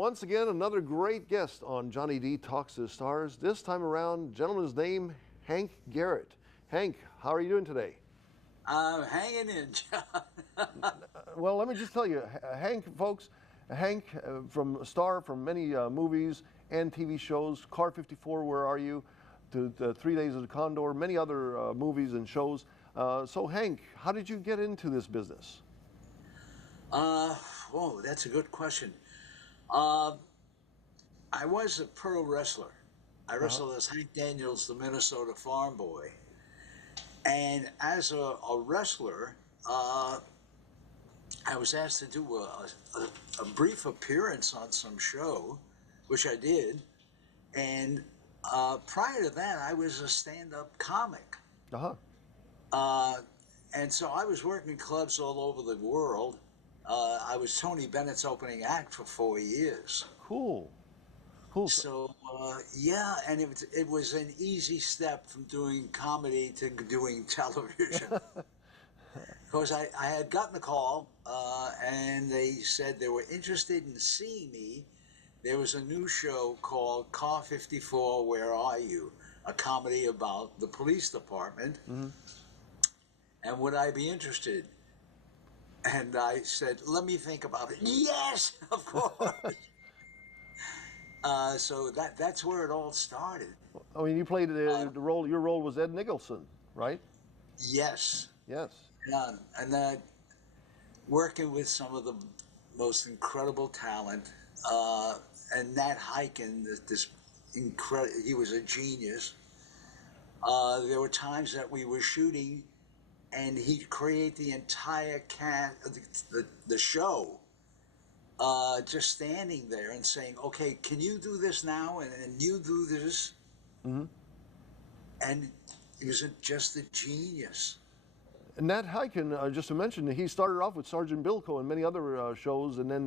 once again, another great guest on Johnny D Talks to the Stars. This time around, gentleman's name, Hank Garrett. Hank, how are you doing today? I'm hanging in, John. Well, let me just tell you, Hank, folks, Hank from a star from many movies and TV shows, Car 54, Where Are You?, to 3 Days of the Condor, many other movies and shows. So, Hank, how did you get into this business? Whoa, that's a good question. Uh, I was a pro wrestler. I Uh-huh. wrestled as Hank Daniels, the Minnesota farm boy. And as a wrestler, I was asked to do a brief appearance on some show, which I did. And prior to that, I was a stand up comic. Uh-huh. Uh, and so I was working clubs all over the world. I was Tony Bennett's opening act for 4 years. Cool. Cool. So yeah, and it was an easy step from doing comedy to doing television. Because I had gotten a call and they said they were interested in seeing me. There was a new show called Car 54, Where Are You? A comedy about the police department. Mhm. And would I be interested? And I said, let me think about it. Yes, of course. So that's where it all started. I mean, you played Uh, the role, your role was Ed Nicholson, right? yes. Yes. Yeah. And working with some of the most incredible talent. And Nat Hiken, this incredible, he was a genius. There were times that we were shooting and he'd create the entire the show, just standing there and saying, okay, can you do this now? And you do this. Hmm. And he was just a genius. And Nat Hiken, just to mention, he started off with Sergeant Bilko and many other shows, and then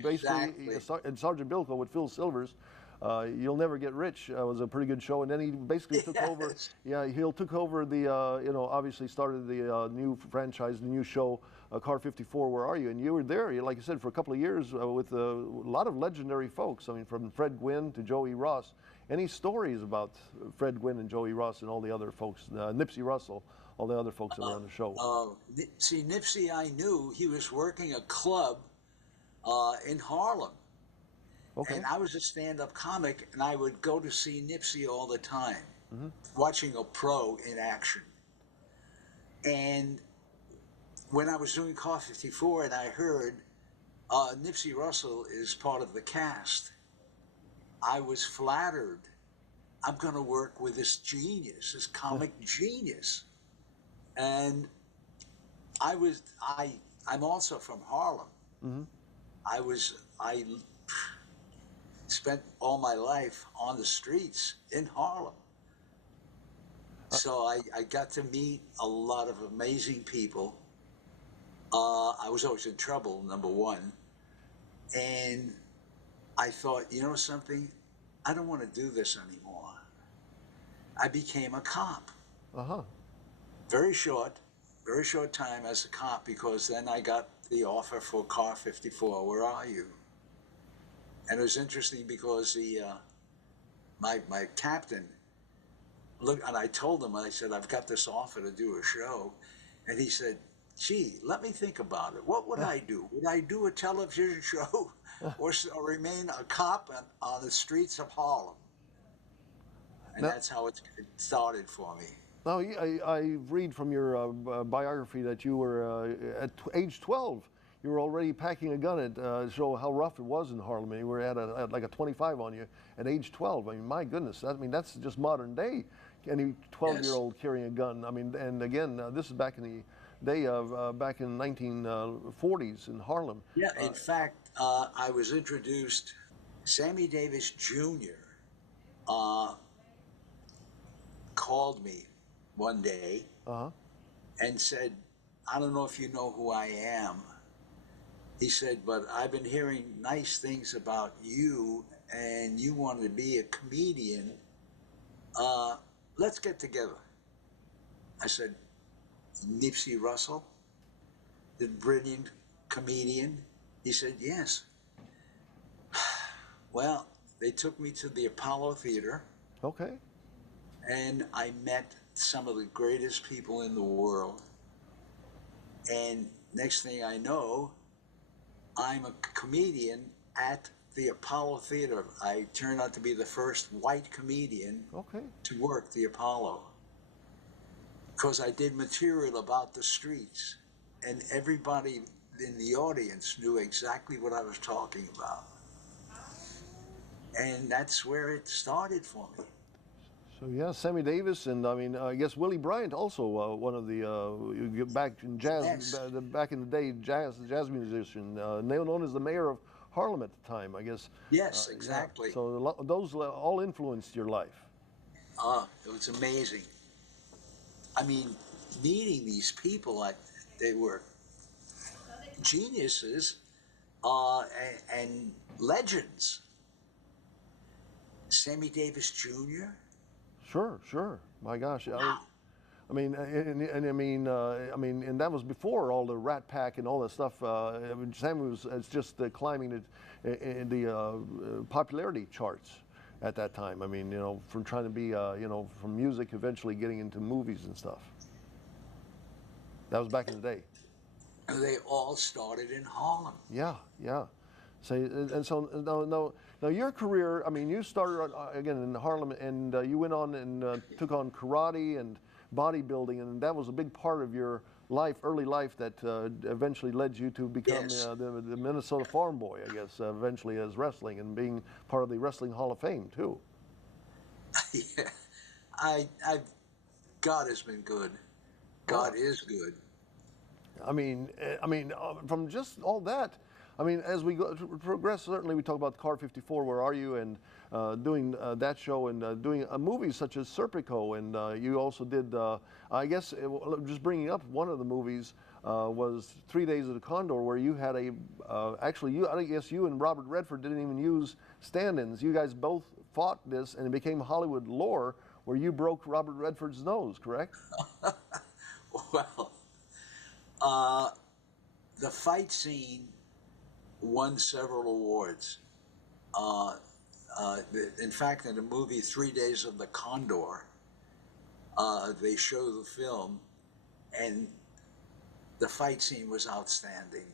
basically Exactly. and Sergeant Bilko with Phil Silvers. You'll Never get rich was a pretty good show, and then he basically took over. Yes. Yeah, he took over the obviously started the new franchise, the new show, Car 54. Where Are You? And you were there, like I said, for a couple of years with a lot of legendary folks. I mean, from Fred Gwynn to Joey Ross. Any stories about Fred Gwynn and Joey Ross and all the other folks, Nipsey Russell, all the other folks that were on the show? See, Nipsey, I knew he was working a club in Harlem. Okay. And I was a stand-up comic, and I would go to see Nipsey all the time, Hmm. watching a pro in action. And when I was doing Car 54 and I heard Nipsey Russell is part of the cast, I was flattered. I'm going to work with this genius, this comic genius. And I'm also from Harlem. Hmm. I spent all my life on the streets in Harlem. So I got to meet a lot of amazing people. I was always in trouble, number one. And I thought, you know something? I don't want to do this anymore. I became a cop. Uh-huh. Very short, very short time as a cop, because then I got the offer for Car 54, Where Are You? And it was interesting because my captain looked, and I told him, I said, I've got this offer to do a show. And he said, gee, let me think about it. What would I do? Would I do a television show or remain a cop on the streets of Harlem? And Now, that's how it started for me. now I read from your biography that you were at age 12. You were already packing a gun at show how rough it was in Harlem. And you were at like a 25 on you at age 12. I mean, my goodness, that's just modern day. Any 12-year-old carrying a gun. I mean, and again, this is back in the day of back in 1940s in Harlem. Yeah, in fact, I was introduced, Sammy Davis Jr. Uh, called me one day Uh-huh. and said, I don't know if you know who I am. He said, but I've been hearing nice things about you and you want to be a comedian. Let's get together. I said, Nipsey Russell, the brilliant comedian? He said, yes. Well, they took me to the Apollo Theater, Okay. and I met some of the greatest people in the world. And next thing I know, I'm a comedian at the Apollo Theater. I turned out to be the first white comedian Okay. to work the Apollo because I did material about the streets, and everybody in the audience knew exactly what I was talking about. And that's where it started for me. So yeah, Sammy Davis, and I mean, I guess Willie Bryant also one of the you get back in jazz, Yes, back in the day, jazz musician, known as the mayor of Harlem at the time, I guess. yes, Yeah. exactly. So those all influenced your life. It was amazing. I mean, meeting these people, they were geniuses and legends. Sammy Davis Jr. Sure, sure. My gosh, Wow. I mean, I mean, and that was before all the Rat Pack and all that stuff. I mean, Sammy was it's just climbing in the popularity charts at that time. I mean, from trying to be, from music, eventually getting into movies and stuff. That was back in the day. They all started in Harlem. Yeah, yeah. So and so now your career. I mean, you started again in Harlem, and you went on and took on karate and bodybuilding, and that was a big part of your life, early life, that eventually led you to become Yes. the Minnesota Farm Boy, I guess, eventually as wrestling and being part of the Wrestling Hall of Fame too. Yeah. I, God has been good. Well, God is good. From just all that, I mean, as we go progress, certainly we talk about Car 54. Where are you? And doing that show and doing movies such as Serpico, and you also did. I guess just bringing up one of the movies was 3 Days of the Condor, where you had a actually you I guess you and Robert Redford didn't even use stand-ins. You guys both fought this, and it became Hollywood lore, where you broke Robert Redford's nose. Correct? Well, uh, the fight scene won several awards. Uh, in fact, in the movie 3 Days of the Condor, they show the film, and the fight scene was outstanding.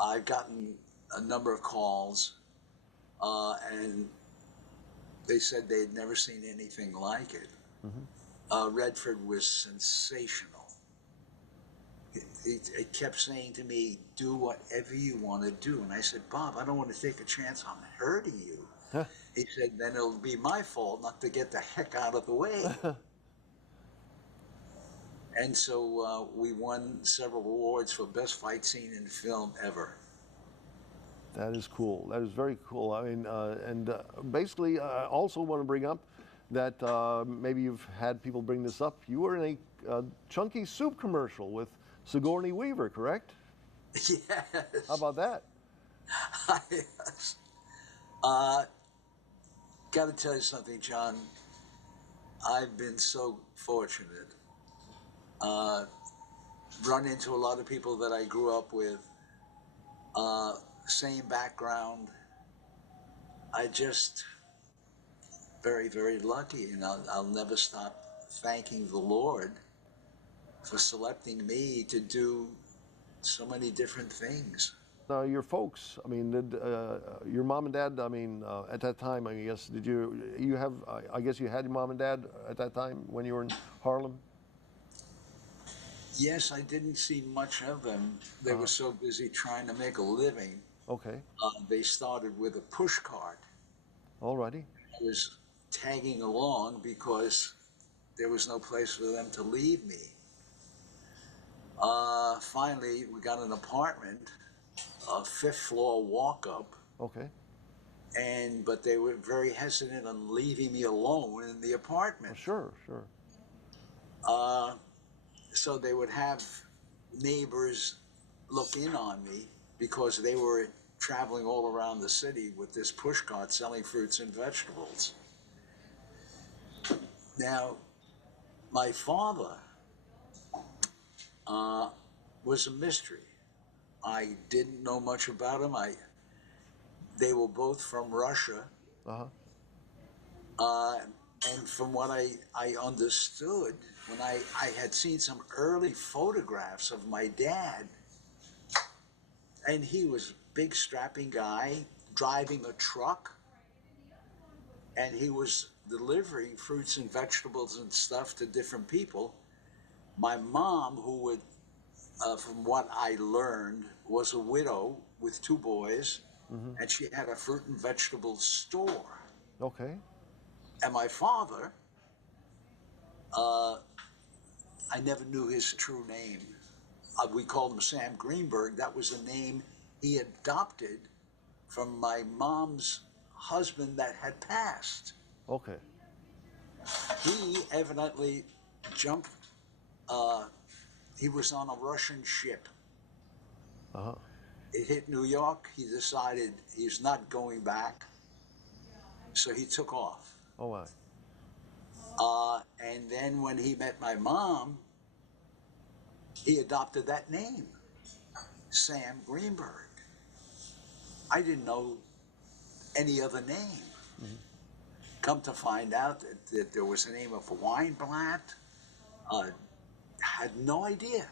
I've gotten a number of calls, and they said they'd never seen anything like it. Redford was sensational. He kept saying to me, "Do whatever you want to do." And I said, "Bob, I don't want to take a chance on hurting you." Huh. He said, "Then it'll be my fault not to get the heck out of the way." And so we won several awards for best fight scene in film ever. That is cool. That is very cool. I mean, basically, I also want to bring up that maybe you've had people bring this up. You were in a Chunky Soup commercial with Sigourney Weaver, correct? Yes. How about that? Yes. Uh, Got to tell you something, John. I've been so fortunate. Uh, Run into a lot of people that I grew up with, same background. I just very, very lucky, and I'll never stop thanking the Lord for selecting me to do so many different things. Your folks, I mean, did your mom and dad, I mean, at that time, I guess, did you have, I guess you had your mom and dad at that time when you were in Harlem? Yes, I didn't see much of them. They were so busy trying to make a living. Okay, They started with a push cart. alrighty. I was tagging along because there was no place for them to leave me. Finally, we got an apartment, a fifth floor walk up, Okay, but they were very hesitant on leaving me alone in the apartment. well, sure, sure. Uh, so they would have neighbors look in on me because they were traveling all around the city with this pushcart selling fruits and vegetables. Now, my father was a mystery. I didn't know much about him. They were both from Russia. Uh-huh. Uh, and from what I understood, when I had seen some early photographs of my dad, and he was a big, strapping guy driving a truck, and he was delivering fruits and vegetables and stuff to different people. My mom, who would, from what I learned, was a widow with two boys, Mm-hmm. and she had a fruit and vegetable store. Okay. And my father, uh, I never knew his true name. We called him Sam Greenberg. That was a name he adopted from my mom's husband that had passed. Okay. He evidently jumped, uh, he was on a Russian ship. Uh-huh. It hit New York. He decided he's not going back. So he took off. Oh, my. And then when he met my mom, he adopted that name, Sam Greenberg. I didn't know any other name. Mm-hmm. Come to find out that there was a name of Weinblatt. Had no idea.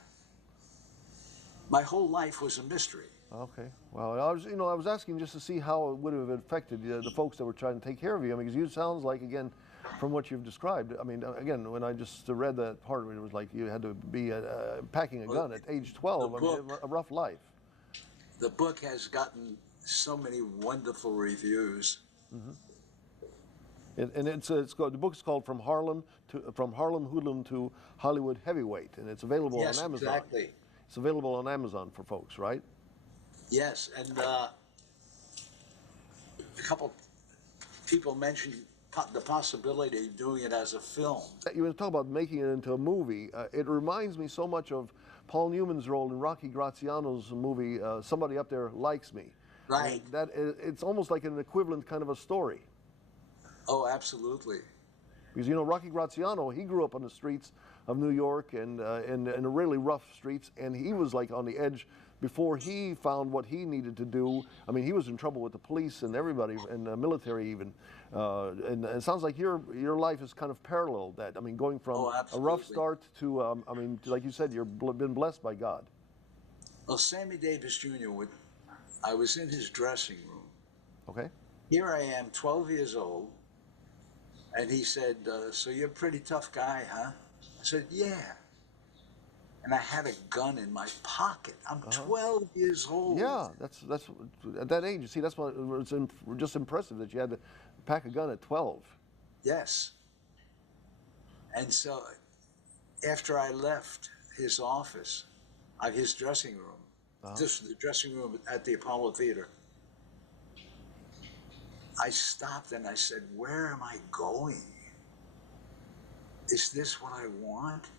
My whole life was a mystery. Okay. Well, I was asking just to see how it would have affected the folks that were trying to take care of you. I mean, because you sounds like, again, from what you've described. I mean, again, when I just read that part of it, it was like you had to be packing a gun at age 12. I mean, a rough life. The book has gotten so many wonderful reviews. Mm-hmm. And it's called, the book's called From Harlem Hoodlum to Hollywood Heavyweight, and it's available on Amazon. Yes, exactly. It's available on Amazon for folks, right? Yes, and a couple people mentioned the possibility of doing it as a film. You were talking about making it into a movie. It reminds me so much of Paul Newman's role in Rocky Graziano's movie, Somebody Up There Likes Me. Right. It's almost like an equivalent kind of a story. Oh, absolutely. Because, Rocky Graziano, he grew up on the streets of New York and in the really rough streets, and he was like on the edge before he found what he needed to do. I mean, he was in trouble with the police and everybody, and the military even. And it sounds like your life has kind of paralleled that. I mean, going from a rough start to, I mean, like you said, you've been blessed by God. Well, Sammy Davis Jr., I was in his dressing room. Okay. Here I am, 12 years old, and he said, so you're a pretty tough guy, huh? I said, yeah. And I had a gun in my pocket. I'm 12 years old. Yeah, that's at that age. You see, that's what it's just impressive that you had to pack a gun at 12. Yes. And so after I left his office, his dressing room, just the dressing room at the Apollo Theater, I stopped and I said, where am I going? Is this what I want?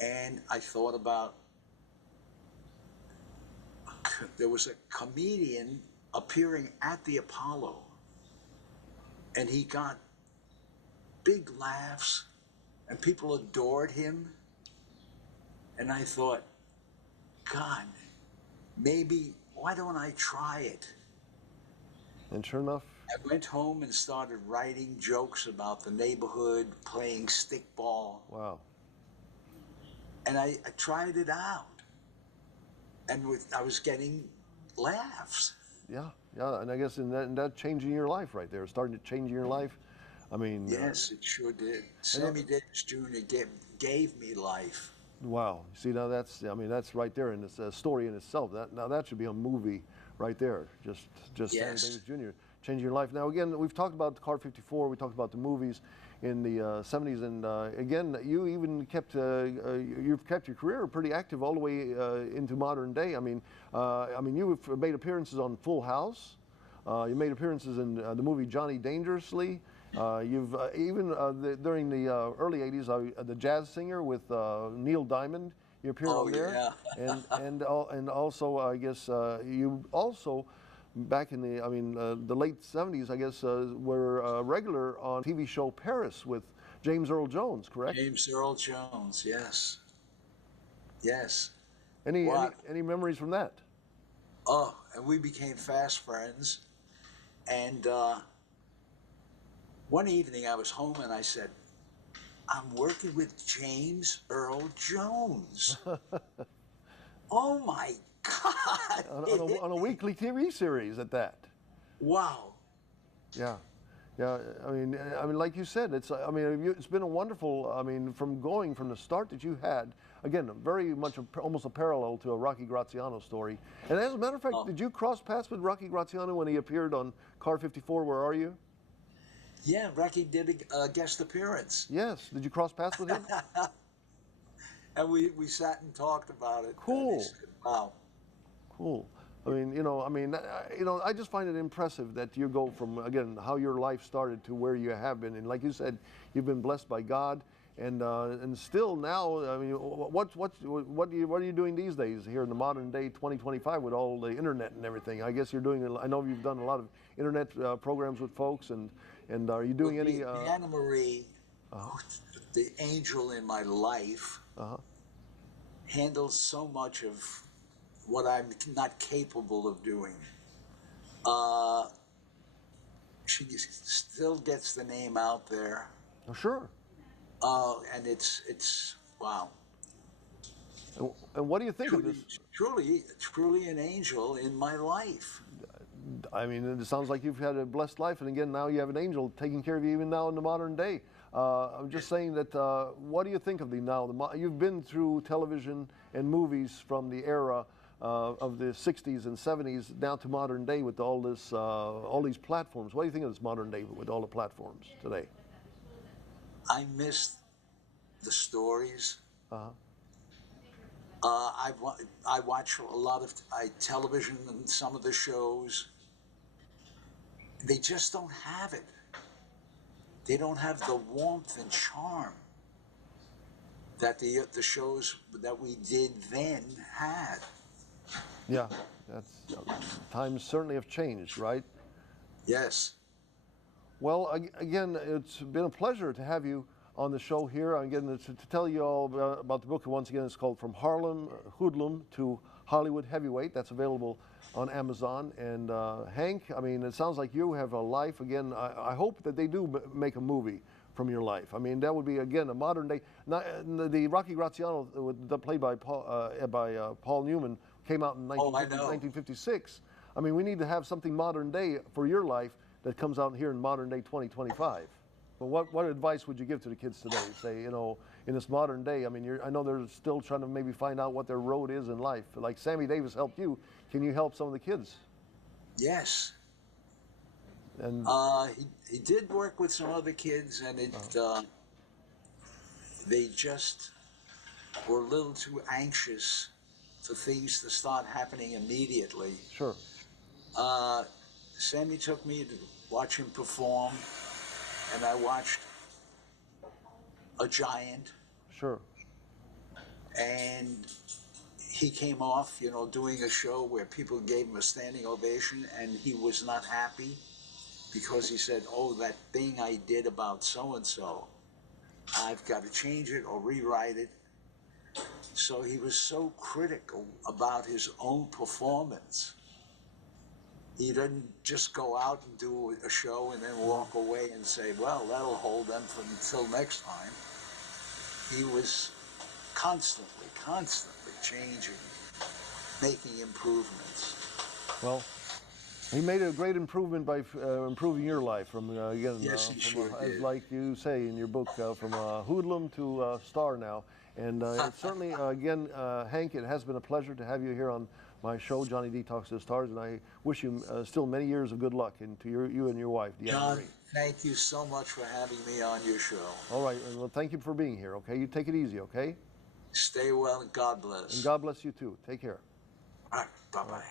And I thought about, there was a comedian appearing at the Apollo, and he got big laughs, and people adored him. And I thought, God, maybe, why don't I try it? And sure enough, I went home and started writing jokes about the neighborhood, playing stickball. Wow. And I tried it out, and I was getting laughs. Yeah, and I guess in that changing your life right there, starting to change your life. I mean. Yes, it sure did. Sammy Davis Jr. gave me life. Wow. See, now that's right there in this story in itself. That should be a movie right there. Just Yes. Sammy Davis Jr. changing your life. Now again, we've talked about Car 54. We talked about the movies in the 70s, and again, you even you've kept your career pretty active all the way into modern day. I mean, you've made appearances on Full House. You made appearances in the movie Johnny Dangerously. You've even during the early '80s, the jazz singer with Neil Diamond. You appeared on there, yeah. and also I guess you also. Back in the late 70s, I guess, were regular on TV show Paris with James Earl Jones, correct? James Earl Jones, yes. Yes. Any memories from that? Oh, and we became fast friends. And one evening I was home and I said, I'm working with James Earl Jones. Oh my God. On a weekly TV series at that. Wow. Yeah, yeah. I mean, like you said, it's been a wonderful. I mean, from going from the start that you had, again, very much almost a parallel to a Rocky Graziano story. And as a matter of fact, Oh, did you cross paths with Rocky Graziano when he appeared on Car 54? Where are you? yeah, Rocky did a guest appearance. Yes. Did you cross paths with him? And we sat and talked about it. And he Cool. said, wow. Cool. I just find it impressive that you go from, again, how your life started to where you have been. And like you said, you've been blessed by God. And still now, I mean, what are you doing these days here in the modern day 2025 with all the internet and everything? I guess you're doing, I know you've done a lot of internet programs with folks, and are you doing Well, any? Anna Marie, the angel in my life, Uh-huh. handles so much of what I'm not capable of doing. Uh, she still gets the name out there. Oh, sure. And it's wow. And what do you think of this? Truly an angel in my life. I mean, it sounds like you've had a blessed life, and again, now you have an angel taking care of you even now in the modern day. I'm just saying that, what do you think of you've been through television and movies from the era of the 60s and 70s down to modern day with all these platforms. What do you think of this modern day with all the platforms today? I miss the stories. Uh-huh. I watch a lot of television and some of the shows. They just don't have it. They don't have the warmth and charm that the shows that we did then had. Yeah, times certainly have changed, right? Yes. Well, again, it's been a pleasure to have you on the show here. Again, to tell you all about the book. Once again, it's called From Harlem Hoodlum to Hollywood Heavyweight. That's available on Amazon. And Hank, I mean, it sounds like you have a life. Again, I hope that they do make a movie from your life. I mean, that would be, again, a modern day. The Rocky Graziano, played by Paul Newman, came out in 1956. I mean, we need to have something modern day for your life that comes out here in modern day 2025. But what advice would you give to the kids today? Say, in this modern day, I mean, I know they're still trying to maybe find out what their road is in life. Like Sammy Davis helped you. Can you help some of the kids? Yes. And he did work with some other kids, and they just were a little too anxious for things to start happening immediately. Sure. Sammy took me to watch him perform, and I watched a giant. Sure. And he came off, doing a show where people gave him a standing ovation, and he was not happy because he said, oh, that thing I did about so-and-so, I've got to change it or rewrite it. So he was so critical about his own performance. He didn't just go out and do a show and then walk away and say, well, that'll hold them until next time. He was constantly changing, making improvements. Well, he made a great improvement by improving your life from, again, Yes, he sure as did. like you say in your book, from hoodlum to star now. And it's certainly, again, Hank, it has been a pleasure to have you here on my show, Johnny D Talks to the Stars, and I wish you still many years of good luck, and to you and your wife, Deanna John, Marie. thank you so much for having me on your show. All right, well, thank you for being here, okay? You take it easy, okay? Stay well and God bless. And God bless you too. Take care. All right, bye-bye.